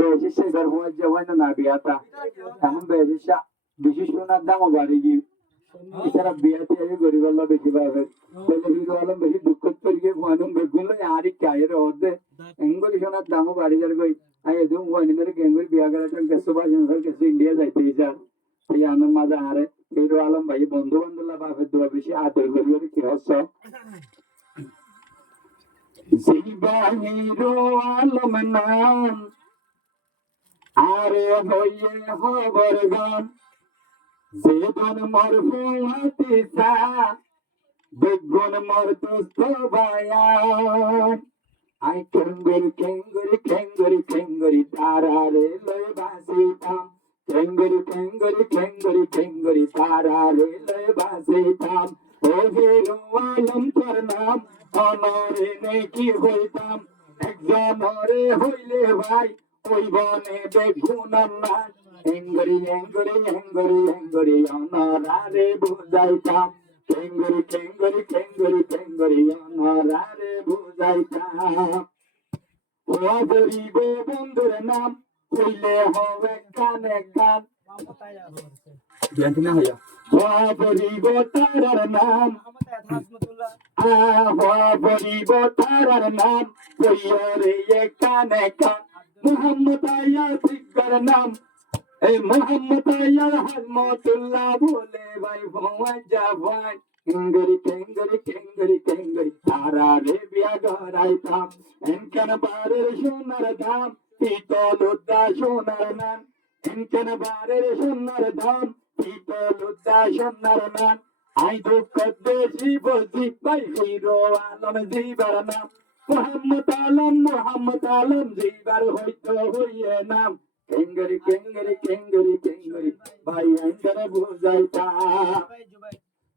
বেশি সেগার হয়ে হয় না বিয়াটা এখন বেশি সোনার দামও বাড়ি গিয়ে এছাড়া বিয়াতে আমি গরিব আল্লাহ বেশি পাবে তাহলে হিরো আলম বেশি দুঃখ করিয়ে মানুষ বেগুলো আরি কায়ের অর্ধে এঙ্গলি সোনার দামও বাড়ি যার গই আই এদম ওয়ানি ধরে গেঙ্গুল বিয়া করে গেছো বা গেছো ইন্ডিয়া যাইতে যার এই আনন্দ মাঝে আরে হিরো আলম ভাই বন্ধু বান্ধব বাপের দোয়া বেশি আদর করি কি হচ্ছ জিবা হিরো আলম নাম আরে হইয়ে হবর গান যেদন মর ফুয়াতিসা বেগুন মর দোস্ত বায়ান আই কেঙ্গরি তারারে লয় বাসিতাম কেঙ্গরি তারারে লয় বাসিতাম ও হিরো আলম তোর নাম অনরে নেকি হইতাম একজনরে হইলে ভাই ওই বনে বেগুনার নাম এঙ্গরি অনরারে বুঝাইতাম কেঙ্গরি অনরারে বুঝাইতাম ও গরিব বন্ধুর নাম কইলে হবে কানে কান না হইয়া ও গরিব তারার নাম গরিব তারার নাম কইলে রে কানে কান মোহাম্মদ আয়া সিকর নাম এই মোহাম্মদ আয়া রহমতুল্লাহ বলে ভাই ভোয়া জাভান কেঙ্গরি তারা রে বিয়া গড়াইতাম এনকান বারের সোনার দাম পিতল উদ্দা সোনার নাম এনকান বারের সোনার দাম পিতল উদ্দা সোনার নাম আই দুঃখ দেশি বলছি ভাই হিরো আলম জিবার নাম মোহাম্মদ আলম জিবার হইতো হইয়ে নাম কেঙ্গরি ভাই আইনরে বুঝাইতাম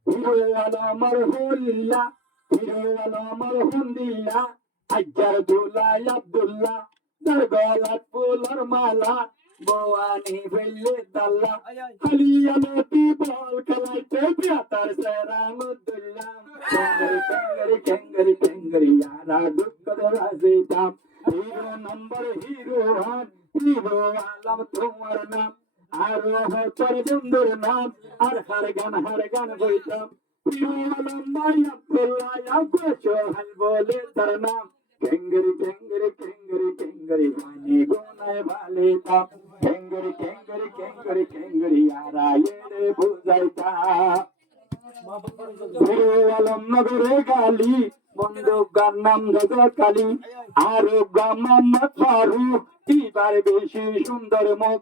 হিরো আলমর হল্লা হিরো আলমর হন্দিল্লা আজ্জার দুলাই আব্দুল্লাহ তার গলাত ফুলর মালা বোয়ানি ফেললে দাল্লা হালিয়া লতি বল খেলাইতে প্রিয়াতার সেরামুদ্দুল্লাহ কেঙ্গরি ইয়ারা দুঃখ রাজিতাম হিরো নম্বর হিরো আলম তোমার নাম আরো তোর বন্ধুর নাম আর হার গান বইতাম হিরো আলম ভাই আব্দুল্লাহ আব্বা সোহান বলে তার নাম কেঙ্গরি মানি গোনায় ভালিতাম কেঙ্গরি আরা এরে বুঝাইতাম হিরো আলম নগরে গালি বন্দুকার নাম কালী আরোগ্য মোহাম্মদ ফারুক এবার বেশি সুন্দর মুখ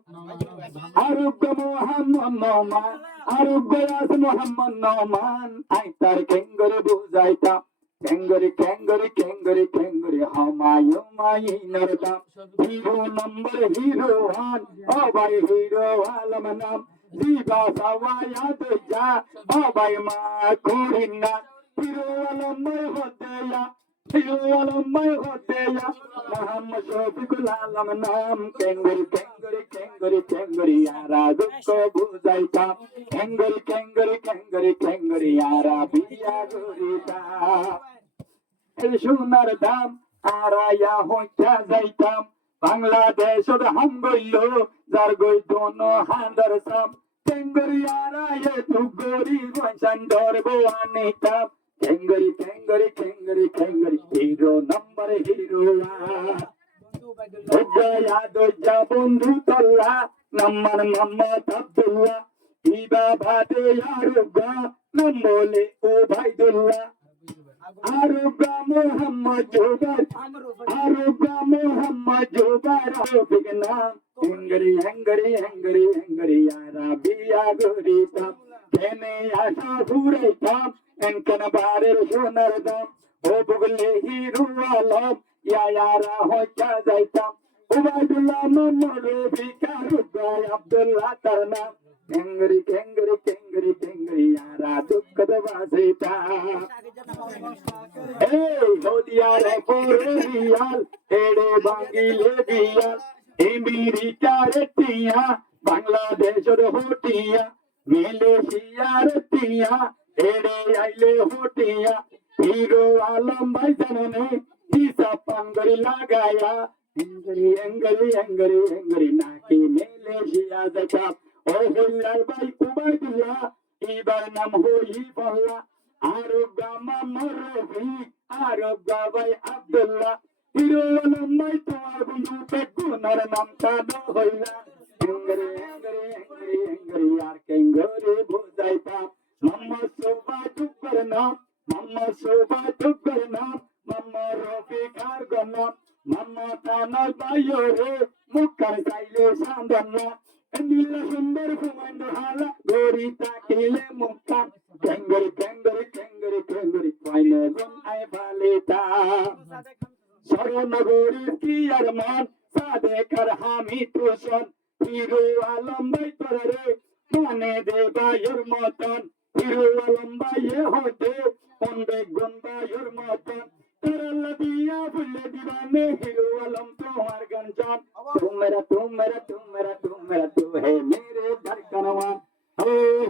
আরোগ্য মোহাম্মদ নমান আরোগ্য আছে মোহাম্মদ নমান আই তার কেঙ্গরে বুঝাইতাম কেঙ্গরি হুমায়ুনের দাম হিরো নম্বর হিরো ওয়ান ও ভাই হিরো আলম নাম জিবা সাওয়ায়া দজা ও ভাই মা করিন না হিরো আলম মোহাম্মদ শফিকুল আলম নাম কেঙ্গরি আরা দুঃখ বুঝাইতাম কেঙ্গরি আরা বিয়া গরিতাম এই সোনার দাম আরায়া হইতা যাইতাম বাংলাদেশের হাম গইল যার গই দোন হান্দার সাম কেঙ্গরি আরায়ে তু গরি গঞ্জান ধরবো আনিতাম কেঙ্গরি হিরো নম্বর হিরো দজ্জা বন্ধু তল্লা নম্বর মোহাম্মদ আব্দুল্লাহ ইবা ভাতে আরোগ্য নাম বলে ও ভাইদুল্লাহ আরোগ্য মোহাম্মদ জোবার রফিক নাম হেঙ্গরি আরা বিয়া গরিতাম কেনে আশা ফুরাইতাম এনকান বারের সোনার দাম ও বগলে হিরো আলম ইয়ারা হইতা যাইতাম উবাইদুল্লাহ মোহাম্মদ রফিক আব্দুল্লাহ তার নাম কেঙ্গরি আরা দুঃখ বাসিতাম এই সৌদিয়ারে পরে রিয়াল এড়ে বাঙ্গিলে দিয়াল আমেরিকার টিয়া বাংলাদেশের হটিয়া মালয়েশিয়ার টিয়া এড়ে আইলে হটিয়া হিরো আলম ভাই জানে হিসাব পাঙ্গরি লাগায়া এঙ্গরি নাকি মালয়েশিয়া দেখা ও হইলার ভাই উবাইদুল্লাহ এবার নাম হই বল্লা আরোগা মামা রফিক আরোগা ভাই আব্দুল্লাহ হিরো আলম ভাই তোমার বন্ধু বেগুনার নামটা হইলা এঙ্গরি আর কেঙ্গরি বুঝাইতাম মাম্মা শোভা টুকর নাম মাম্মা শোভা টুকর নাম মাম্মা রফিক আর গনাম মাম্মা তানা বাইরে মুখার চাইলে সান্দনা নীল সুন্দর ফুমান্ড হালা গরি তাকিলে মুখা কেঙ্গরি পাইনে জন আই বালিতা স্বর্ণগরি কি আর মান সাদে কর হামি তুষন হিরো আলম ভাই তরে মানে দে বাইর মতন হিরো আলম ভাই হতে পন্ডে গন্ডায়র মতন तरल दिया फुल दीवाने हीरो आलम तुम्हार गंजान तू मेरा तू है मेरे धड़कनवा ओ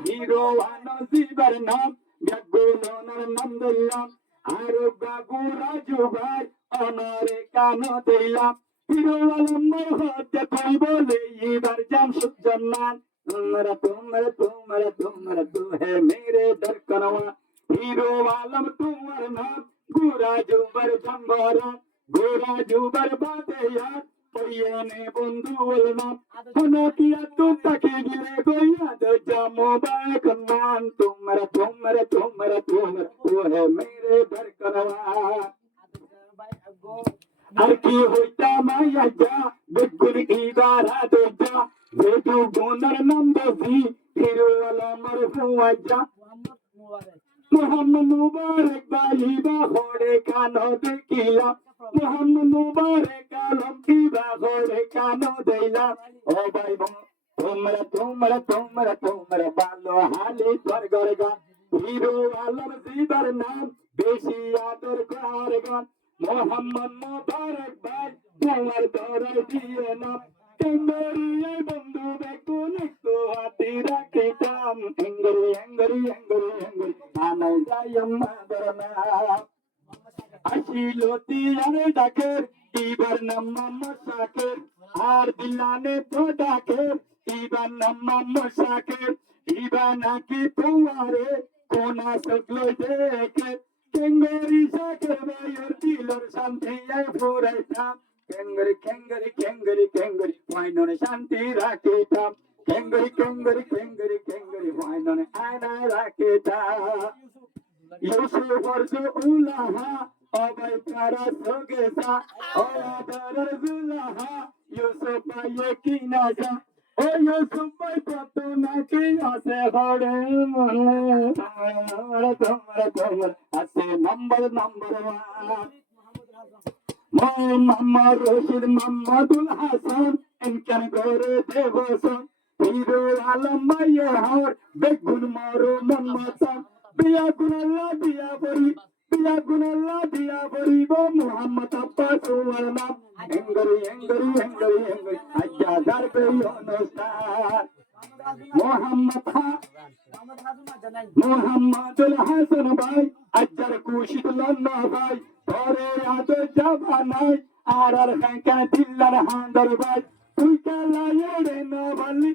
हीरो वानो जीवर नाम जगुलो नर नंदला आरो बाबू राजू भाई अनारे कानो दिला हीरो आलम होते कोई बोले ये बरजाम सुजन्नान तू है मेरे धड़कनवा हीरो आलम तुम्हार नाम गोरा जुबर जंबारा गोरा जुबर बातेया पयने बंधु वलना होना किया तुम तके गिले गोया दो जामो बाकमान तुम्हारा तू है मेरे धड़कनवा हर की होता माया जा बिल्कुल इबारा दो जा वे तू गुनर नंदसी हीरो वाला मरफुआ जा मोहम्मद मुबारक बाई बाखोड़े कानो देखिला मोहम्मद मुबारक आलम की बाखोड़े कानो देला ओ भाई तुम्हारा बालो हाली स्वर्गरगा हीरो आलम जीवर नाम बेशी आदर करेगा मोहम्मद मुबारक भाई तुम्हार दौरे दिए नाम केंगरी बंधु बेकुन को हाथी राखिताम एंगरी आनाय जायम दरना आशिलोती आरे डाकेर इबार नम्मा शाकेर आर दिलाने तो डाकेर इबार नम्मा शाकेर इबा नाकी तुम्हारे कोना सकलो देखे केंगरी शाकेर बायर दिलर शांति आय फुराइता केंगरी वाइनोने शांति राखिता केंगरी वाइनोने आना राखिता यूसुफ वर्जो उलाहा अबाई तारा सोगेसा अदर जुलाहा यूसुफ ये की नाजा ओ यूसुफ भाई पतो ना की आसे होड़े मने तुम्हारा आसे number 1 Muhammad Rashid Muhammadul Hasan इनकन गोरे देवसन हीरो आलम माये हार बेगुन मारो मनमाता बिया गुनल्ला दिया बरी वो मोहम्मद अब्बास सुवरना एंगरी अज्जादार पे योनस्तार मोहम्मदुल हसन भाई अज्जर कुशिद लन्ना भाई तोरे यादो जवानाई आरर खैंका दिल्लर हांदर भाई तुई का लाये रे ना बल्ली